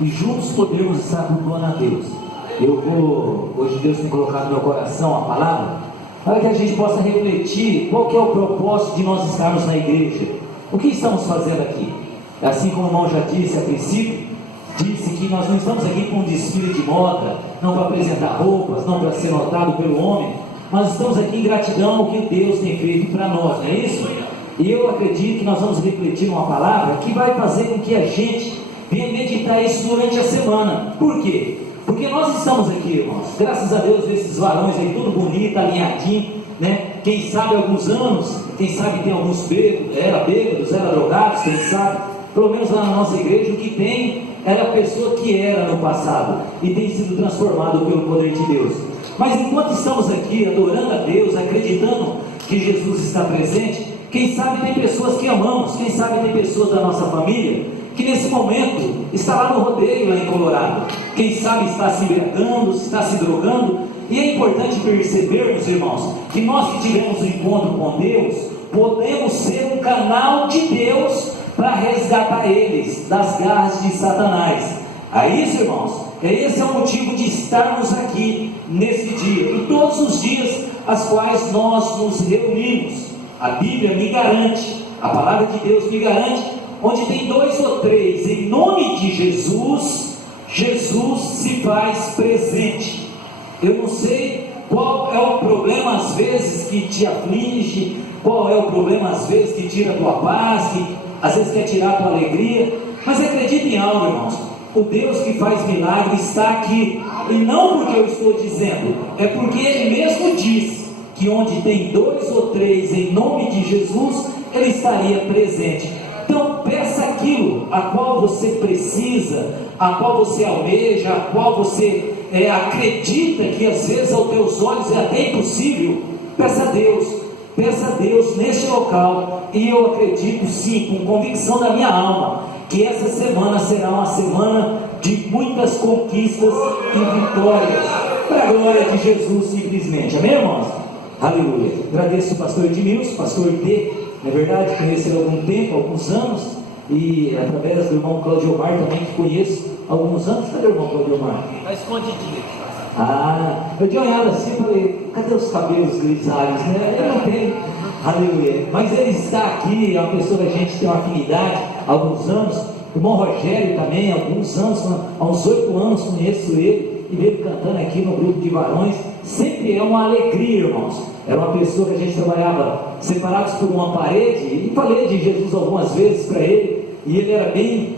e juntos podemos estar cultuando a Deus. Hoje Deus tem colocado no meu coração a palavra, para que a gente possa refletir qual que é o propósito de nós estarmos na igreja. O que estamos fazendo aqui? Assim como o irmão já disse a princípio, disse que nós não estamos aqui com um desfile de moda, não para apresentar roupas, não para ser notado pelo homem, mas estamos aqui em gratidão ao que Deus tem feito para nós, não é isso? E eu acredito que nós vamos refletir uma palavra que vai fazer com que a gente venha meditar isso durante a semana. Por quê? Porque nós estamos aqui, irmãos, graças a Deus, esses varões aí, tudo bonito, alinhadinho, né? Quem sabe alguns anos, quem sabe tem alguns bêbados, era drogados, quem sabe, pelo menos lá na nossa igreja, o que tem era a pessoa que era no passado e tem sido transformado pelo poder de Deus. Mas enquanto estamos aqui adorando a Deus, acreditando que Jesus está presente, quem sabe tem pessoas que amamos, quem sabe tem pessoas da nossa família que nesse momento está lá no rodeio, lá em Colorado, quem sabe está se embriagando, está se drogando. E é importante percebermos, irmãos, que nós que tivemos um encontro com Deus, podemos ser um canal de Deus para resgatar eles das garras de Satanás. É isso, irmãos? Esse é o motivo de estarmos aqui nesse dia e todos os dias as quais nós nos reunimos. A Bíblia me garante, a palavra de Deus me garante, onde tem 2 ou 3 em nome de Jesus, Jesus se faz presente. Eu não sei qual é o problema às vezes que te aflige, qual é o problema às vezes que tira a tua paz, que às vezes quer tirar a tua alegria, mas acredite em algo, irmãos, o Deus que faz milagre está aqui, e não porque eu estou dizendo, é porque Ele mesmo diz que onde tem 2 ou 3 em nome de Jesus, Ele estaria presente. Então peça aquilo a qual você precisa, a qual você almeja, a qual você acredita que às vezes aos teus olhos é até impossível. Peça a Deus neste local, e eu acredito sim, com convicção da minha alma, que essa semana será uma semana de muitas conquistas e vitórias, para a glória de Jesus simplesmente, amém, irmãos? Aleluia. Agradeço o pastor Edmilson, pastor D, na verdade, conheci há algum tempo, alguns anos, e através do irmão Claudio Omar também, que conheço há alguns anos. Cadê o irmão Claudio Omar? Está escondidinho. Eu tinha olhado assim e falei, cadê os cabelos grisalhos, né? Ele não tem, aleluia, mas ele está aqui, é uma pessoa que a gente tem uma afinidade há alguns anos. O irmão Rogério também, há alguns anos, há uns 8 anos conheço ele, e veio cantando aqui no grupo de varões. Sempre é uma alegria, irmãos. Era uma pessoa que a gente trabalhava separados por uma parede, e falei de Jesus algumas vezes para ele, e ele era bem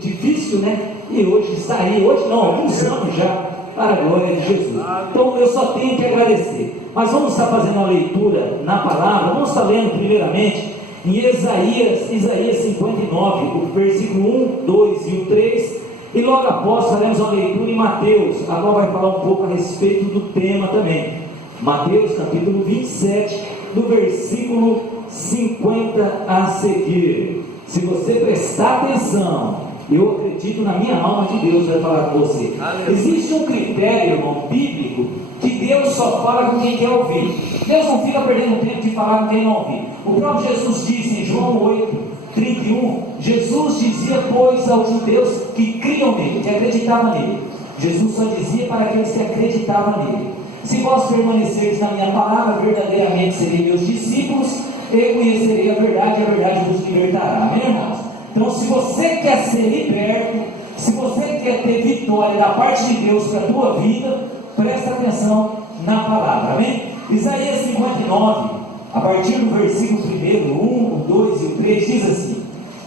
difícil, né? E hoje está aí, hoje não, há alguns anos já, para a glória de Jesus. Então eu só tenho que agradecer. Mas vamos estar fazendo uma leitura na palavra. Vamos estar lendo primeiramente em Isaías 59, o versículo 1, 2 e o 3, e logo após faremos uma leitura em Mateus, a qual vai falar um pouco a respeito do tema também. Mateus capítulo 27, do versículo 50 a seguir. Se você prestar atenção, eu acredito na minha alma de Deus vai falar com você. Existe um critério, irmão, bíblico, que Deus só fala com quem quer ouvir. Deus não fica perdendo tempo de falar com quem não ouvir. O próprio Jesus disse em João 8:31, Jesus dizia, pois, aos judeus que criam nele, que acreditavam nele. Jesus só dizia para aqueles que acreditavam nele: se vós permanecerdes na minha palavra, verdadeiramente serei meus discípulos, eu conhecerei a verdade vos libertará. Amém, irmãos? Então, se você quer ser liberto, se você quer ter vitória da parte de Deus para a tua vida, presta atenção na palavra, amém? Isaías 59, a partir do versículo 1, 1, 2 e 3, diz assim: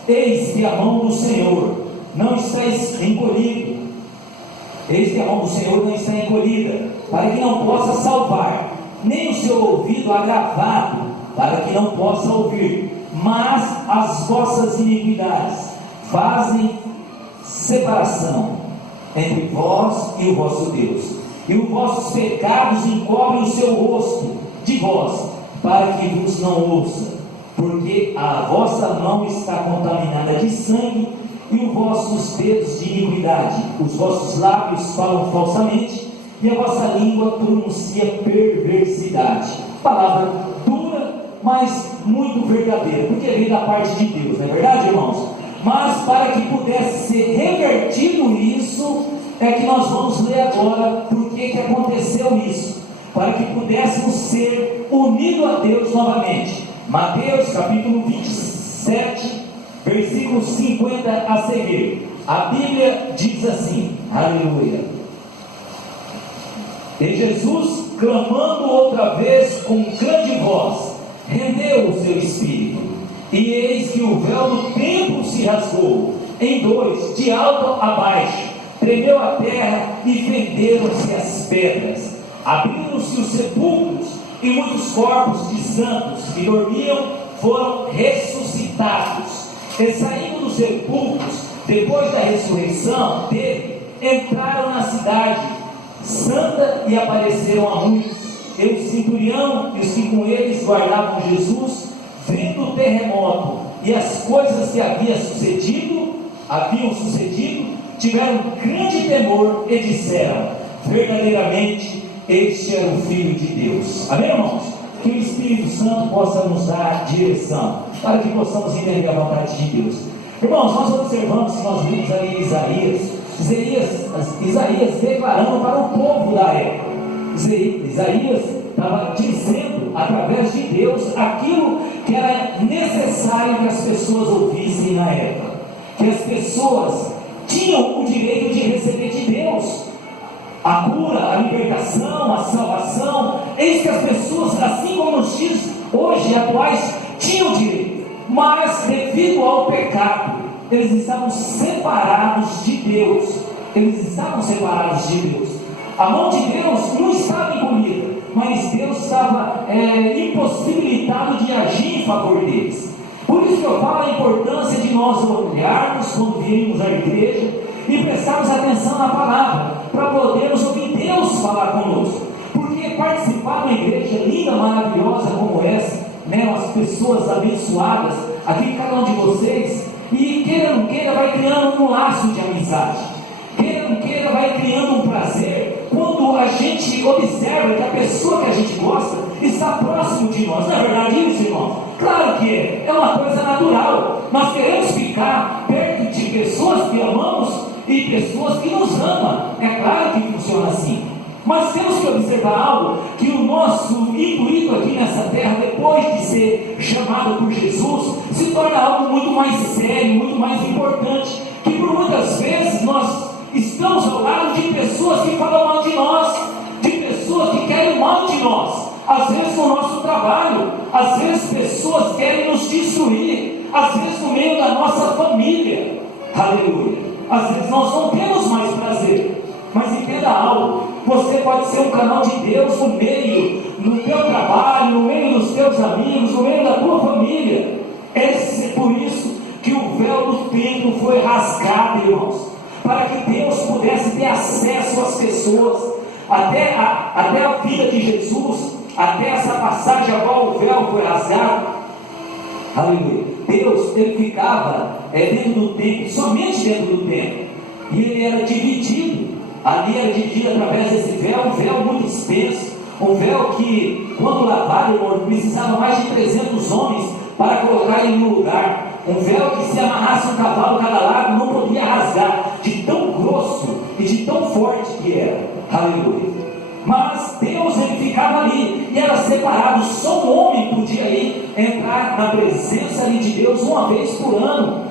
eis que a mão do Senhor não está encolhida, eis que a mão do Senhor não está encolhida, para que não possa salvar, nem o seu ouvido agravado, para que não possa ouvir. Mas as vossas iniquidades fazem separação entre vós e o vosso Deus, e os vossos pecados encobrem o seu rosto de vós, para que vos não ouça, porque a vossa mão está contaminada de sangue, e os vossos dedos de iniquidade, os vossos lábios falam falsamente, e a vossa língua pronuncia perversidade. Palavra dura, mas muito verdadeira, porque veio da parte de Deus, não é verdade, irmãos? Mas para que pudesse ser revertida é que nós vamos ler agora por que aconteceu isso, para que pudéssemos ser unidos a Deus novamente. Mateus capítulo 27, versículo 50 a seguir. A Bíblia diz assim, aleluia: e Jesus, clamando outra vez com grande voz, rendeu o seu espírito, e eis que o véu do templo se rasgou em dois, de alto a baixo, tremeu a terra e fenderam-se as pedras, abriram-se os sepulcros, e muitos corpos de santos que dormiam foram ressuscitados, e saindo dos sepulcros, depois da ressurreição dele, entraram na cidade santa e apareceram a muitos. E o centurião e os que com eles guardavam Jesus, vendo o terremoto e as coisas que haviam sucedido, tiveram grande temor e disseram: verdadeiramente este era o Filho de Deus. Amém, irmãos? Que o Espírito Santo possa nos dar direção, para que possamos entender a vontade de Deus. Irmãos, nós observamos que nós vimos ali Isaías declarando para o povo da época. Isaías estava dizendo através de Deus aquilo que era necessário que as pessoas ouvissem na época, que as pessoas tinham o direito de receber de Deus a cura, a libertação, a salvação. Eis que as pessoas, assim como nos dias hoje atuais, tinham direito, mas devido ao pecado, eles estavam separados de Deus. A mão de Deus não estava encolhida, mas Deus estava impossibilitado de agir em favor deles. Por isso que eu falo a importância de nós olharmos quando virmos à igreja e prestarmos atenção na palavra, para podermos ouvir Deus falar conosco. Porque participar de uma igreja linda, maravilhosa como essa, né, as pessoas abençoadas, aqui cada um de vocês, e queira ou não queira, vai criando um laço de amizade, queira ou não queira, vai criando um prazer, quando a gente observa que a pessoa que a gente gosta está próximo de nós. Não é verdade isso, irmão? Claro que é uma coisa natural. Nós queremos ficar perto de pessoas que amamos e pessoas que nos amam. É claro que funciona assim. Mas temos que observar algo, que o nosso intuito aqui nessa terra, depois de ser chamado por Jesus, se torna algo muito mais sério, muito mais importante, que por muitas vezes nós estamos ao lado de pessoas que falam mal de nós, de pessoas que querem mal de nós, às vezes no nosso trabalho, às vezes pessoas querem nos destruir, às vezes no meio da nossa família, aleluia. Às vezes nós não temos mais prazer, mas entenda algo: você pode ser um canal de Deus no teu trabalho, no meio dos teus amigos, no meio da tua família. É por isso que o véu do templo foi rasgado, irmãos, para que Deus pudesse ter acesso às pessoas, até a vida de Jesus, até essa passagem a qual o véu foi rasgado. Aleluia. Deus, ele ficava dentro do templo, somente dentro do templo, e ele era dividido. Ali era dividido através desse véu, um véu muito extenso, um véu que, quando lavado, irmão, precisava mais de 300 homens para colocar ele no lugar. Um véu que, se amarrasse um cavalo cada lado, não podia rasgar, de tão grosso e de tão forte que era. Aleluia. Mas Deus, ele ficava ali e era separado. Só um homem podia ir entrar na presença ali de Deus uma vez por ano,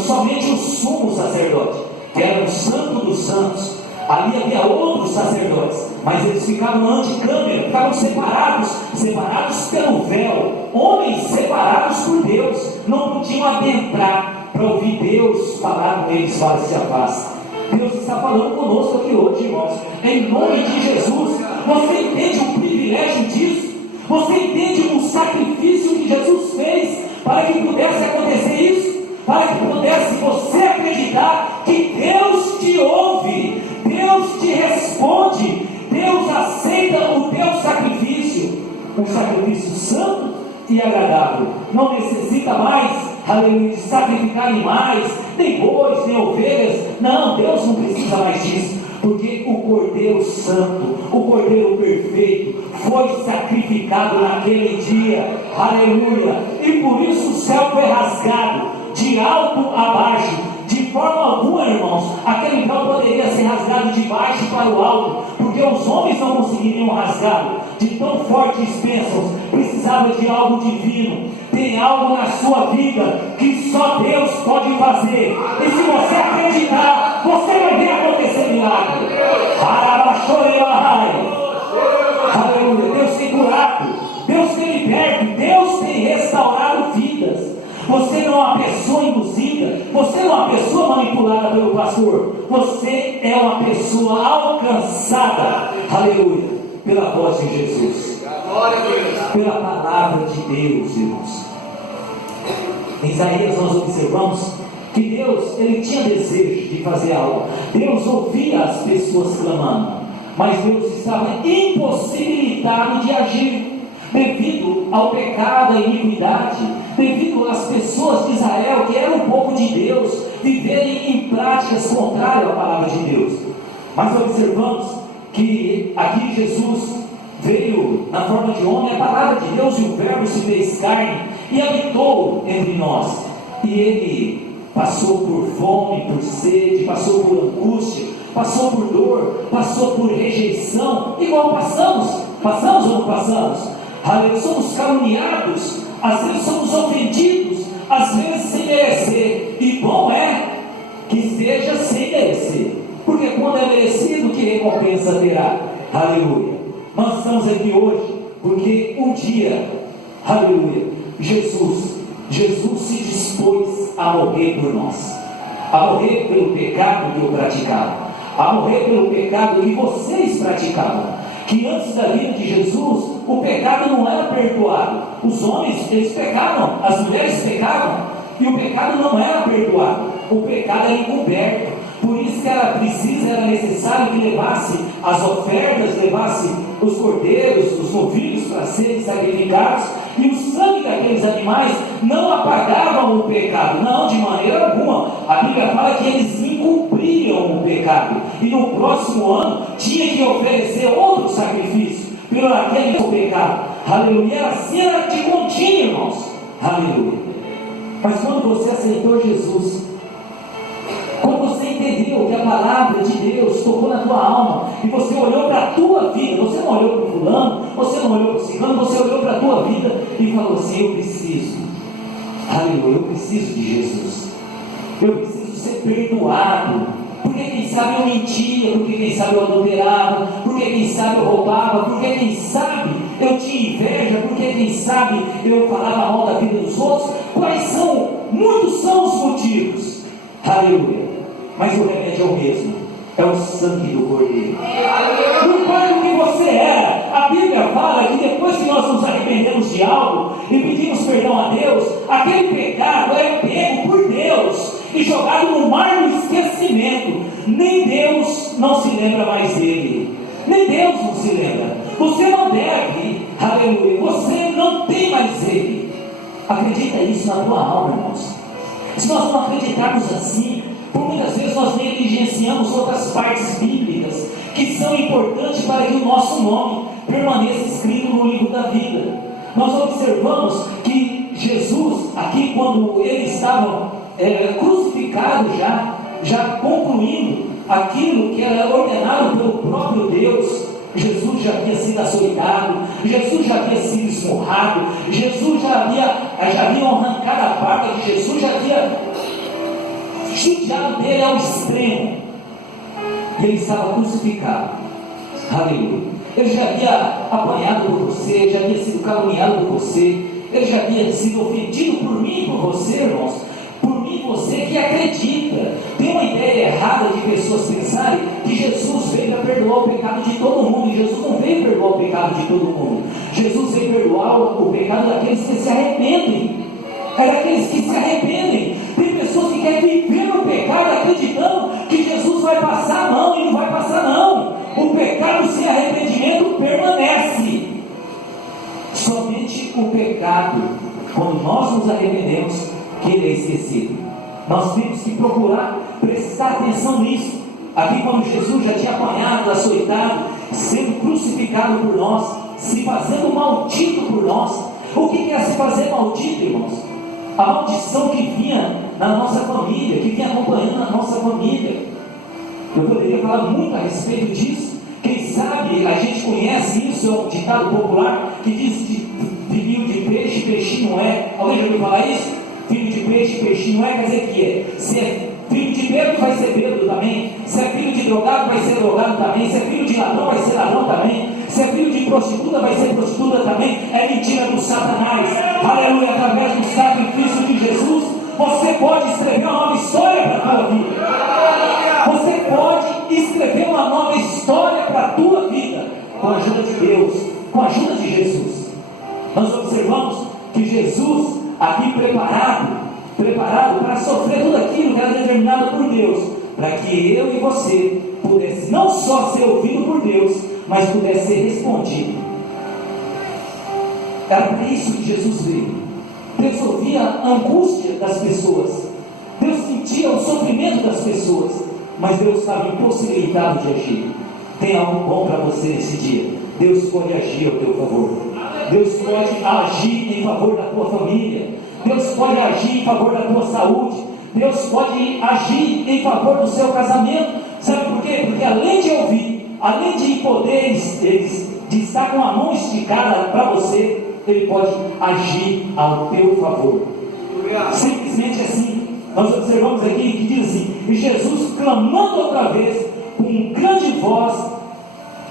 somente o sumo sacerdote, que era o santo dos santos. Ali havia outros sacerdotes, mas eles ficavam na antecâmara, ficavam separados pelo véu. Homens separados por Deus, não podiam adentrar para ouvir Deus falar com eles face a face. Deus está falando conosco aqui hoje, irmãos, em nome de Jesus. Você entende o privilégio disso? Você entende o sacrifício que Jesus fez para que pudesse acontecer isso? Para que pudesse você acreditar que Deus te ouve, Deus te responde, Deus aceita o teu sacrifício, um sacrifício santo e agradável. Não necessita mais, aleluia, de sacrificar animais, nem bois, nem ovelhas. Não, Deus não precisa mais disso, porque o Cordeiro Santo, o Cordeiro Perfeito, foi sacrificado naquele dia, aleluia. E por isso o céu foi rasgado de alto a baixo. De forma alguma Não, irmãos, aquele véu poderia ser rasgado de baixo para o alto, porque os homens não conseguiriam rasgá-lo. De tão fortes bênçãos, precisava de algo divino. Tem algo na sua vida que só Deus pode fazer. E se você acreditar, você vai ver acontecer milagre. Aleluia. Deus tem curado, Deus tem liberto, Deus tem restaurado vidas. Você não é uma pessoa induzida, você não é uma pessoa manipulada pelo pastor, você é uma pessoa alcançada, aleluia, pela voz de Jesus, pela palavra de Deus, irmãos. Em Isaías nós observamos que Deus, ele tinha desejo de fazer algo. Deus ouvia as pessoas clamando, mas Deus estava impossibilitado de agir, devido ao pecado, à iniquidade, devido às pessoas de Israel, que eram um povo de Deus, viverem em práticas contrárias à palavra de Deus. Mas observamos que aqui Jesus veio na forma de homem, a palavra de Deus, e o verbo se fez carne e habitou entre nós, e ele passou por fome, por sede, passou por angústia, passou por dor, passou por rejeição, igual passamos ou não passamos? Somos caluniados, às vezes somos ofendidos, às vezes sem merecer, e bom é que seja sem merecer, porque quando é merecido, que recompensa terá? Aleluia. Nós estamos aqui hoje porque um dia, aleluia, Jesus se dispôs a morrer por nós, a morrer pelo pecado que eu praticava, a morrer pelo pecado que vocês praticavam. Que antes da vida de Jesus, o pecado não era perdoado. Os homens, eles pecavam, as mulheres pecavam, e o pecado não era perdoado, o pecado era encoberto. Por isso que era necessário que levasse as ofertas, levasse os cordeiros, os novilhos para serem sacrificados, e o sangue daqueles animais não apagavam o pecado, não, de maneira alguma. A Bíblia fala que eles encobriam o pecado, e no próximo ano tinha que oferecer outro sacrifício pelo aquele pecado. Aleluia. Assim era de contínuo, irmãos. Aleluia. Mas quando você aceitou Jesus, quando você entendeu que a palavra de Deus tocou na tua alma, e você olhou para a tua vida, você não olhou para o fulano, você não olhou para o ciclano, você olhou para a tua vida e falou assim: eu preciso, aleluia, eu preciso de Jesus, eu preciso ser perdoado, porque quem sabe eu mentia, porque quem sabe eu adulterava, porque quem sabe eu roubava, porque quem sabe eu tinha inveja, porque quem sabe eu falava mal da vida dos outros. Muitos são os motivos, aleluia, mas o remédio é o mesmo, é o sangue do Cordeiro. Não importa o que você era, a Bíblia fala que depois que nós nos arrependemos de algo e pedimos perdão a Deus, aquele pecado é pego por Deus e jogado no mar do esquecimento. Nem Deus não se lembra mais dele, nem Deus não se lembra. Você não deve, aleluia, você não tem mais ele. Acredita isso na tua alma, irmãos. Se nós não acreditarmos assim, por muitas vezes nós negligenciamos outras partes bíblicas que são importantes para que o nosso nome permaneça escrito no livro da vida. Nós observamos que Jesus, aqui quando ele estava crucificado, já concluindo aquilo que era ordenado pelo próprio Deus, Jesus já havia sido açoitado, Jesus já havia sido esmurrado, Jesus já havia arrancado a barba de Jesus, já havia judiado dele ao extremo, e ele estava crucificado, aleluia. Ele já havia apanhado por você, já havia sido caluniado por você, ele já havia sido ofendido por mim e por você, irmãos. Por mim e você que acredita. Tem uma ideia errada de pessoas pensarem que Jesus veio para perdoar o pecado de todo mundo, e Jesus não veio perdoar o pecado de todo mundo. Jesus veio perdoar o pecado daqueles que se arrependem. É daqueles que se arrependem. Tem pessoas que querem viver no pecado acreditando que Jesus vai passar a mão, e não vai passar não. O pecado sem arrependimento permanece. Somente o pecado, quando nós nos arrependemos, que ele é esquecido. Nós temos que procurar prestar atenção nisso. Aqui quando Jesus já tinha apanhado, açoitado, sendo crucificado por nós, se fazendo maldito por nós. O que é se fazer maldito, irmãos? a maldição que vinha na nossa família, que vinha acompanhando a nossa família. Eu poderia falar muito a respeito disso. Quem sabe a gente conhece isso, é um ditado popular que diz que filho de peixe, peixinho é. Alguém já ouviu falar isso? Filho de peixe, peixinho é, quer dizer que é. Se é filho de bêbado, vai ser bêbado também. Se é filho de drogado, vai ser drogado também. Se é filho de ladrão, vai ser ladrão também. Se é filho de prostituta, vai ser prostituta também. É mentira do Satanás. Aleluia, através do sacrifício de Jesus, você pode escrever uma nova história para a tua vida. Você pode escrever uma nova história para a tua vida, com a ajuda de Deus, com a ajuda de Jesus. Nós observamos que Jesus, aqui preparado para sofrer tudo aquilo que era determinado por Deus, para que eu e você pudesse não só ser ouvido por Deus, mas pudesse ser respondido. Era para isso que Jesus veio. Deus ouvia a angústia das pessoas, Deus sentia o sofrimento das pessoas, mas Deus estava impossibilitado de agir. Tem algo bom para você nesse dia. Deus pode agir ao teu favor. Deus pode agir em favor da tua família. Deus pode agir em favor da tua saúde. Deus pode agir em favor do seu casamento. Sabe por quê? Porque além de ouvir, além de poder de estar com a mão esticada para você, Ele pode agir ao teu favor. Simplesmente assim. Nós observamos aqui que diz assim: e Jesus, clamando outra vez, com grande voz,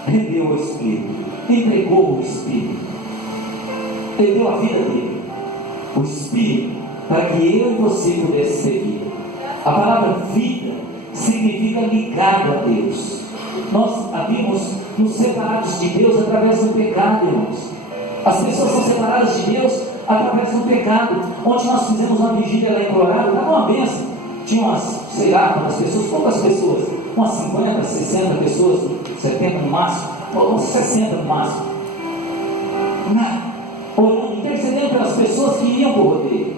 rendeu o Espírito, entregou o Espírito. Ele deu a vida dele, o Espírito, para que eu e você pudesse ter vida. A palavra vida significa ligado a Deus. Nós havíamos nos separados de Deus através do pecado, irmãos. As pessoas são separadas de Deus através do pecado. Ontem nós fizemos uma vigília lá em Colorado, estava uma bênção. Tinha umas, sei lá, quantas pessoas, poucas pessoas, umas 50, 60 pessoas, 70 no máximo, umas 60 no máximo. Orando, intercedendo pelas pessoas que iriam para o rodeio,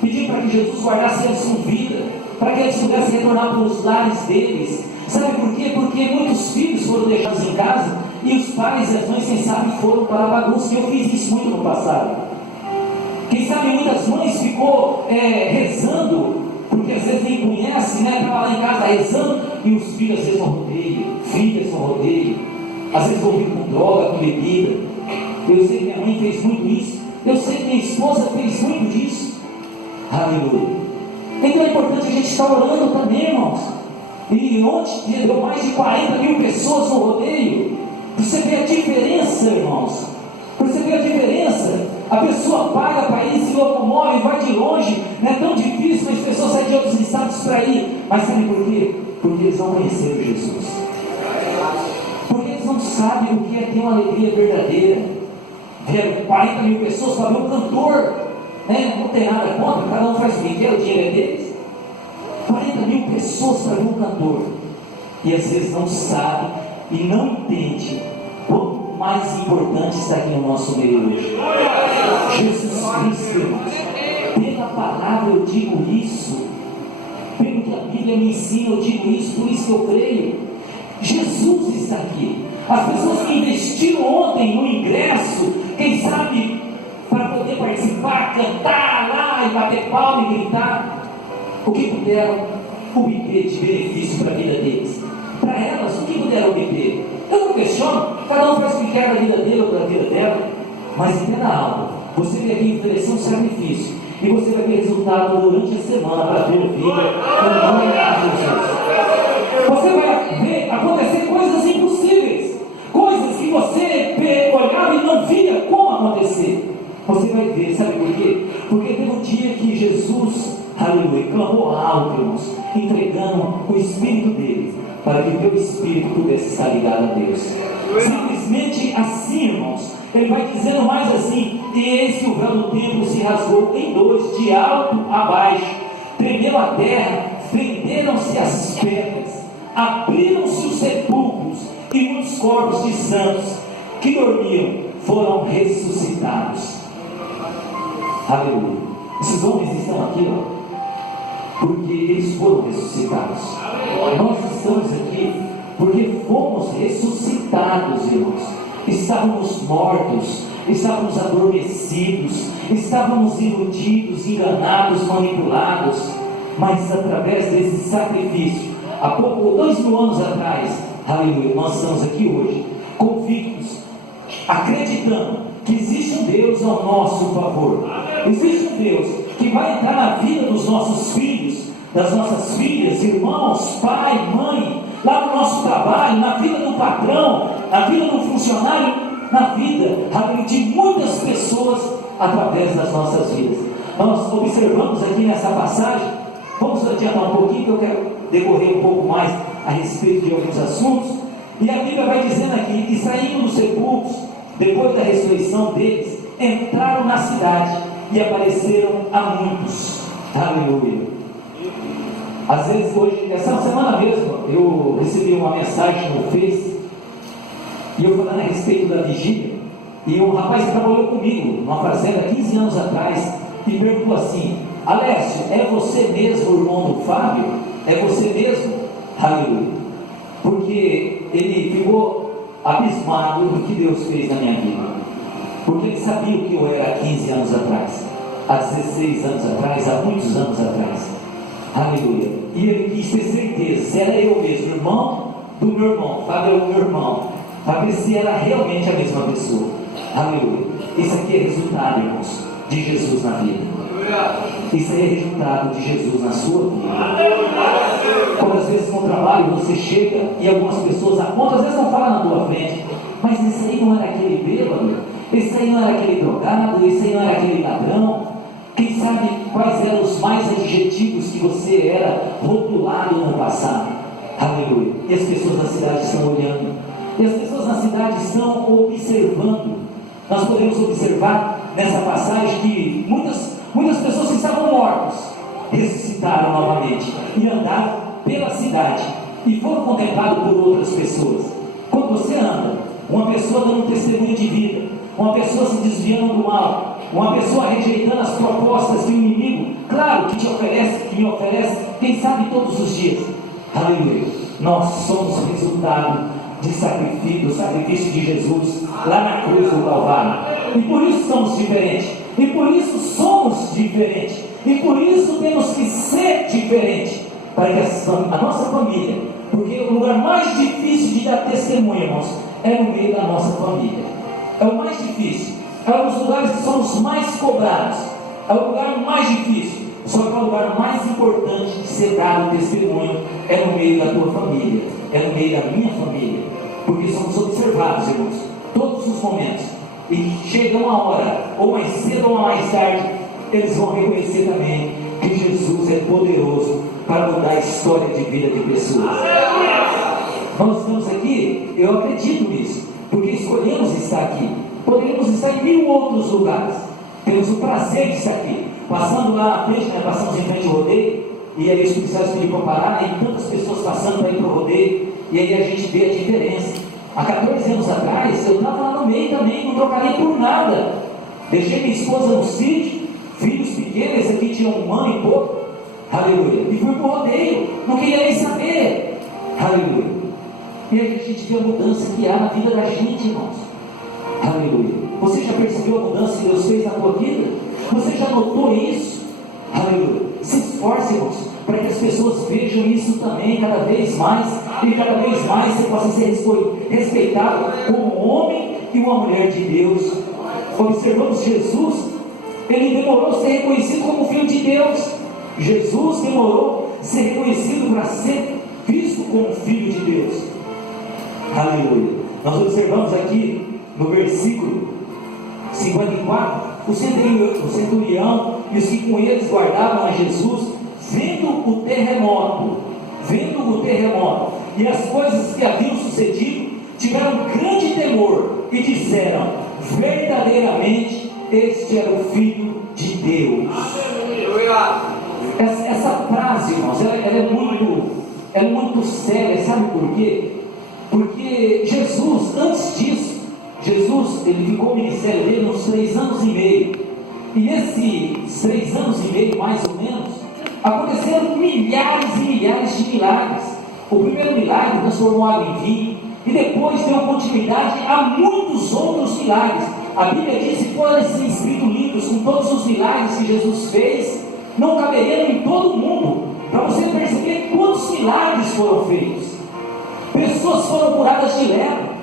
pedindo para que Jesus guardasse eles com vida, para que eles pudessem retornar para os lares deles. Sabe por quê? Porque muitos filhos foram deixados em casa e os pais e as mães, quem sabe, foram para a bagunça. E eu fiz isso muito no passado. Quem sabe muitas mães ficou rezando, porque às vezes nem conhece, né? Estava lá em casa rezando e os filhos às vezes vão rodeio, filhas vão rodeio, às vezes envolvido com droga, com bebida. Eu sei que minha mãe fez muito isso, eu sei que minha esposa fez muito disso. Aleluia. Então é importante a gente estar orando também, irmãos. E ontem deu mais de 40 mil pessoas no rodeio. Você vê a diferença, irmãos. Você vê a diferença. A pessoa paga para ir, se locomove, vai de longe. Não é tão difícil, as pessoas saem de outros estados para ir. Mas sabe por quê? Porque eles não conheceram Jesus. Porque eles não sabem o que é ter uma alegria verdadeira. Vieram 40 mil pessoas para ver um cantor, né? Não tem nada contra, cada um faz o que quer, o dinheiro é deles. 40 mil pessoas para ver um cantor, e às vezes não sabe e não entende quanto mais importante está aqui no nosso meio hoje. Jesus Cristo, irmãos. Pela palavra eu digo isso, pelo que a Bíblia me ensina eu digo isso, por isso que eu creio. Jesus está aqui. As pessoas que investiram ontem no ingresso, quem sabe para poder participar, cantar lá e bater palma e gritar, o que puderam obter de benefício para a vida deles? Para elas, o que puderam obter? Eu não questiono, cada um faz o que quer da vida dele ou da vida dela, mas entenda algo: você veio aqui oferecer um sacrifício e você vai ter resultado durante a semana para a tua vida, no nome de Jesus. Você vai ver acontecer coisas impossíveis, coisas que você olhava e não via como acontecer. Você vai ver, sabe por quê? Porque teve um dia que Jesus, aleluia, clamou alto, irmãos, entregando o Espírito dele, para que o teu Espírito pudesse estar ligado a Deus. Simplesmente assim, irmãos, ele vai dizendo mais assim: e eis que o véu do templo se rasgou em dois, de alto a baixo, tremeu a terra, fenderam-se as pedras, abriram-se os sepulcros, e muitos corpos de santos que dormiam foram ressuscitados. Aleluia. Esses homens estão aqui, ó, porque eles foram ressuscitados. Nós estamos aqui porque fomos ressuscitados, irmãos. Estávamos mortos, estávamos adormecidos, estávamos iludidos, enganados, manipulados, mas através desse sacrifício, há pouco, 2000 anos atrás, aleluia, nós estamos aqui hoje, convictos, acreditando que existe um Deus ao nosso favor, existe um Deus que vai entrar na vida dos nossos filhos, das nossas filhas, irmãos, pai, mãe, lá no nosso trabalho, na vida do patrão, na vida do funcionário, na vida de muitas pessoas através das nossas vidas. Nós observamos aqui nessa passagem, vamos adiantar um pouquinho, que eu quero decorrer um pouco mais a respeito de alguns assuntos, e a Bíblia vai dizendo aqui que saindo dos sepulcros, depois da ressurreição deles, entraram na cidade e apareceram a muitos. Aleluia. Às vezes hoje, essa semana mesmo, eu recebi uma mensagem no Face, e eu falando a respeito da vigília, e um rapaz que trabalhou comigo numa fazenda 15 anos atrás, e perguntou assim: Alessio, é você mesmo o irmão do Fábio? É você mesmo? Aleluia. Porque ele ficou abismado do que Deus fez na minha vida, porque ele sabia o que eu era há 15 anos atrás, há 16 anos atrás, há muitos anos atrás. Aleluia. E ele quis ter certeza se era eu mesmo, irmão do meu irmão, Fábio é o meu irmão, para ver se era realmente a mesma pessoa. Aleluia. Isso aqui é resultado, irmãos, de Jesus na vida. Isso aí é resultado de Jesus na sua vida. Quando às vezes no trabalho você chega e algumas pessoas apontam, às vezes não falam na tua frente, mas esse aí não era aquele bêbado, esse aí não era aquele drogado, esse aí não era aquele ladrão. Quem sabe quais eram os mais adjetivos que você era rotulado no passado. Aleluia. E as pessoas na cidade estão olhando, e as pessoas na cidade estão observando. Nós podemos observar nessa passagem que muitas pessoas que estavam mortas ressuscitaram novamente e andaram pela cidade e foram contemplados por outras pessoas. Quando você anda, uma pessoa dando um testemunho de vida, uma pessoa se desviando do mal, uma pessoa rejeitando as propostas do inimigo, claro, que te oferece, que me oferece, quem sabe todos os dias. Aleluia. Nós somos resultado de sacrifício, do sacrifício de Jesus lá na cruz do Calvário, e por isso somos diferentes, e por isso somos diferentes, e por isso temos que ser diferentes, para que a nossa família, porque o lugar mais difícil de dar testemunho, irmãos, é no meio da nossa família, é o mais difícil, é um dos lugares que somos mais cobrados, é o lugar mais difícil, só que é o lugar mais importante de ser dado testemunho, é no meio da tua família, é no meio da minha família, porque somos observados, irmãos, todos os momentos, e chega uma hora, ou mais cedo ou mais tarde, eles vão reconhecer também que Jesus é poderoso para mudar a história de vida de pessoas. Nós estamos aqui, eu acredito nisso, porque escolhemos estar aqui. Poderíamos estar em 1000 outros lugares, temos o prazer de estar aqui, passando lá à frente, né, passamos em frente ao rodeio, e aí os policiais pediram para parar, né, e tantas pessoas passando para ir para o rodeio, e aí a gente vê a diferença. Há 14 anos atrás, eu estava lá no meio também, não trocaria por nada, deixei minha esposa no sítio, filhos pequenos, esse aqui tinha um ano e pouco, aleluia, e fui para o rodeio, não queria nem saber, aleluia. E aí a gente vê a mudança que há na vida da gente, irmãos, aleluia. Você já percebeu a mudança que Deus fez na tua vida? Você já notou isso? Aleluia. Se esforce, irmãos, para que as pessoas vejam isso também cada vez mais, e cada vez mais você possa ser respeitado como um homem e uma mulher de Deus. Observamos Jesus, ele demorou a ser reconhecido como filho de Deus. Jesus demorou a ser reconhecido para ser visto como filho de Deus. Aleluia. Nós observamos aqui no versículo 54, o centurião e os que com eles guardavam a Jesus, vendo o terremoto, e as coisas que haviam sucedido, tiveram grande temor e disseram: verdadeiramente este era o Filho de Deus. Essa frase, irmãos, ela é muito séria, sabe por quê? Porque Jesus, antes disso, ele ficou o ministério dele uns 3 anos e meio, e nesses 3 anos e meio, mais ou menos, aconteceram milhares e milhares de milagres. O primeiro milagre transformou água em vinho, e depois deu continuidade a muitos outros milagres, A Bíblia diz que fossem escritos livros com todos os milagres que Jesus fez, não caberiam em todo o mundo, para você perceber quantos milagres foram feitos. Pessoas foram curadas de lepra,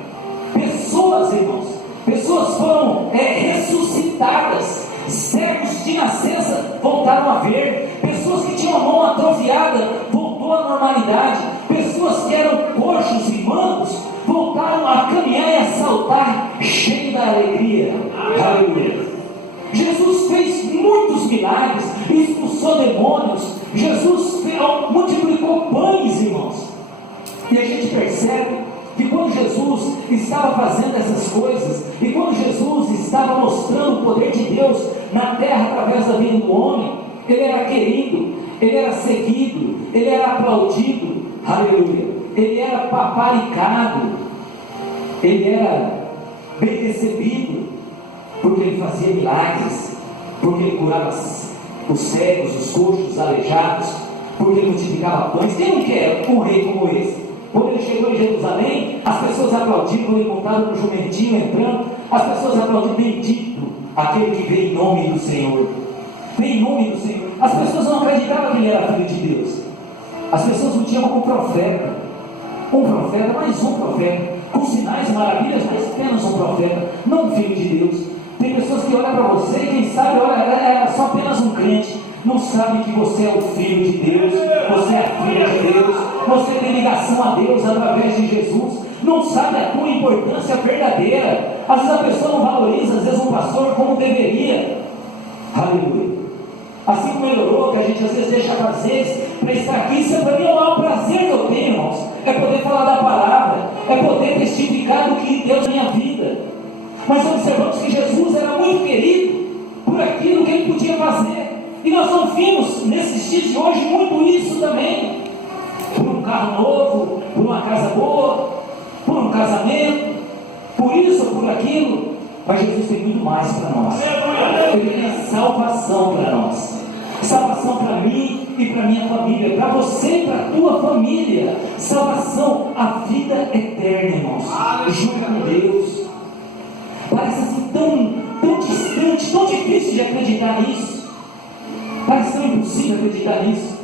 pessoas, irmãos, pessoas foram ressuscitadas, cegos de nascença voltaram a ver, pessoas que tinham a mão atrofiada voltou à normalidade, pessoas que eram coxos e mancos voltaram a caminhar e a saltar, cheio da alegria. Aleluia. Jesus fez muitos milagres, expulsou demônios, Jesus multiplicou pães, irmãos. E a gente percebe que quando Jesus estava fazendo essas coisas, e quando Jesus estava mostrando o poder de Deus na terra através da vida do homem, ele era querido, ele era seguido, ele era aplaudido, aleluia, ele era paparicado, ele era bem recebido, porque ele fazia milagres, porque ele curava os cegos, os coxos, os aleijados, porque ele multiplicava pães. Quem não quer um rei como esse? Quando ele chegou em Jerusalém, as pessoas aplaudiram, quando ele montado no jumentinho entrando, as pessoas aplaudiram: bendito aquele que veio em nome do Senhor, veio em nome do Senhor. As pessoas não acreditavam que ele era filho de Deus, as pessoas o tinham como profeta, mais um profeta, com sinais e maravilhas, mas apenas um profeta, não um filho de Deus. Tem pessoas que olham para você e quem sabe, olha, é só apenas um crente, não sabe que você é o filho de Deus, você é a filha de Deus, você tem ligação a Deus através de Jesus, não sabe a tua importância verdadeira. Às vezes a pessoa não valoriza, às vezes um pastor como deveria. Aleluia. Assim como ele orou, que a gente às vezes deixa prazeres para estar aqui, isso é para mim o maior prazer que eu tenho, irmãos, é poder falar da palavra, é poder testificar do que Deus na minha vida. Mas observamos que Jesus era muito querido por aquilo que ele podia fazer. E nós não vimos nesses dias de hoje muito isso também. Por um carro novo, por uma casa boa, por um casamento, por isso ou por aquilo. Mas Jesus tem muito mais para nós. Ele tem a salvação para nós. Salvação para mim e para minha família, para você e para a tua família. Salvação, a vida eterna, irmãos, junto com Deus. Parece assim tão distante, tão difícil de acreditar nisso. Parece tão impossível acreditar nisso.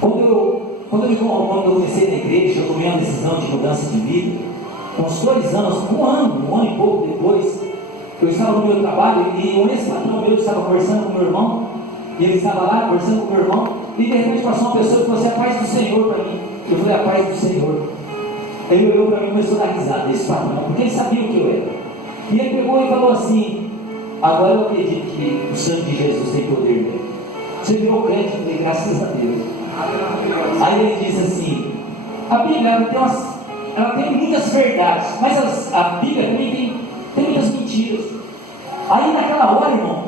Quando eu comecei na igreja, eu tomei uma decisão de mudança de vida. Uns 2 anos, um ano e pouco depois, eu estava no meu trabalho e um ex-patrão meu estava conversando com meu irmão, e ele estava lá conversando com meu irmão, e de repente passou uma pessoa que falou assim: a paz do Senhor para mim. Eu falei: a paz do Senhor. Ele olhou para mim e começou a dar risada, esse patrão, porque ele sabia o que eu era. E ele pegou e falou assim: agora eu acredito que o sangue de Jesus tem poder nele. Você virou crente, eu falei: graças a Deus. Aí ele disse assim: a Bíblia ela tem muitas verdades, mas a Bíblia também tem muitas mentiras. Aí naquela hora, irmão,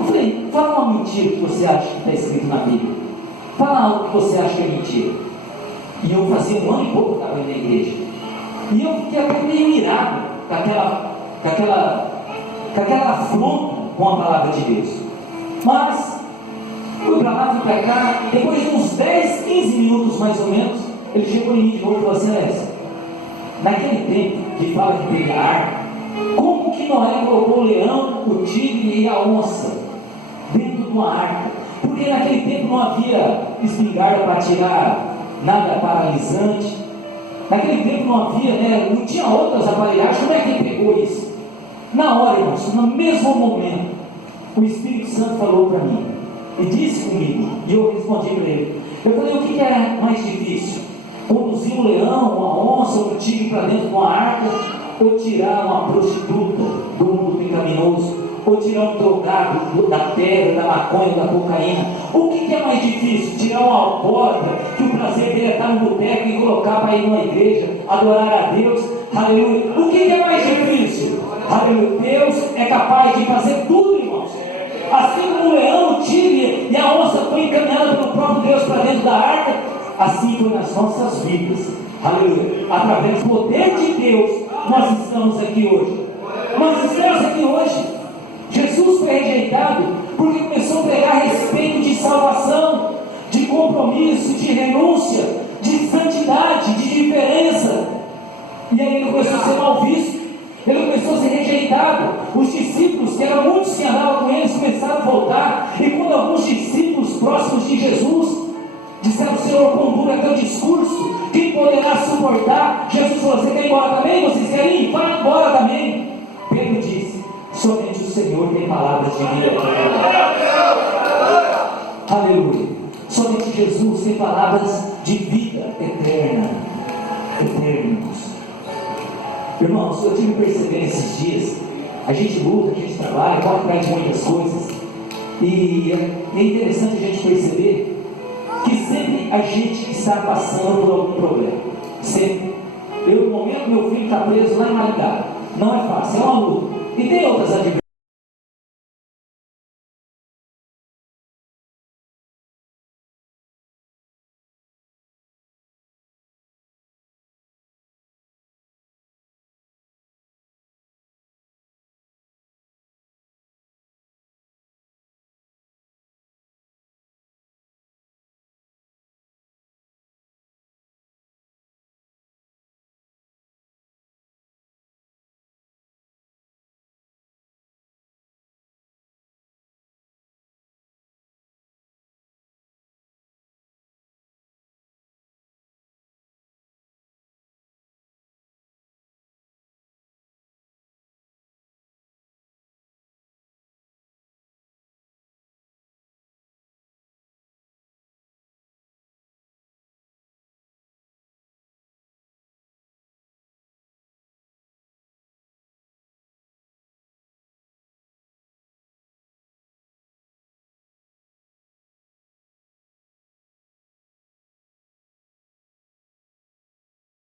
eu falei: fala uma mentira que você acha que está escrito na Bíblia, fala algo que você acha que é mentira. E eu fazia 1 ano e pouco que estava indo na igreja, e eu fiquei até meio irado com aquela afronta com a palavra de Deus. Mas fui para lá, fui para cá. Depois de uns 10, 15 minutos mais ou menos, ele chegou em mim de novo e falou assim: Alessio, naquele tempo que fala que teve a arca, como que Noé colocou o leão, o tigre e a onça dentro de uma arca? Porque naquele tempo não havia espingarda para tirar nada paralisante, naquele tempo não havia, não tinha outras aparelhagens. Como é que ele pegou isso? Na hora, irmãos, no mesmo momento, o Espírito Santo falou para mim e disse comigo, e eu respondi para ele. Eu falei: o que é mais difícil? Conduzir um leão, uma onça, um tigre para dentro de uma arca, ou tirar uma prostituta do mundo pecaminoso, ou tirar um drogado da pedra, da maconha, da cocaína? O que é mais difícil? Tirar um alcoólatra, que o prazer dele é estar no boteco e colocar para ir numa igreja, adorar a Deus? Aleluia. O que é mais difícil? Aleluia. Deus é capaz de fazer tudo, irmãos. Assim como o leão, o tigre e a onça foi encaminhada pelo próprio Deus para dentro da arca, assim foi nas nossas vidas. Aleluia. Através do poder de Deus, nós estamos aqui hoje. Nós estamos aqui hoje. Jesus foi rejeitado porque começou a pregar a respeito de salvação, de compromisso, de renúncia, de santidade, de diferença. E aí ele começou a ser mal visto, ele começou a ser rejeitado. deitado. Os discípulos, que eram muitos que andavam com eles, começaram a voltar. E quando alguns discípulos próximos de Jesus disseram: Senhor, quão duro é teu discurso, quem poderá suportar? Jesus falou: você quer ir embora também? Vocês querem ir? Vai embora também. Pedro disse: somente o Senhor tem palavras de vida eterna. Aleluia. Somente Jesus tem palavras de vida eterna. Eternos. Irmãos, eu tive percebendo esses dias, a gente luta, a gente trabalha, corre atrás de muitas coisas, e é interessante a gente perceber que sempre a gente está passando por algum problema. Sempre. No momento, meu filho está preso lá em Maringá. Não é fácil, é uma luta. E tem outras adversidades.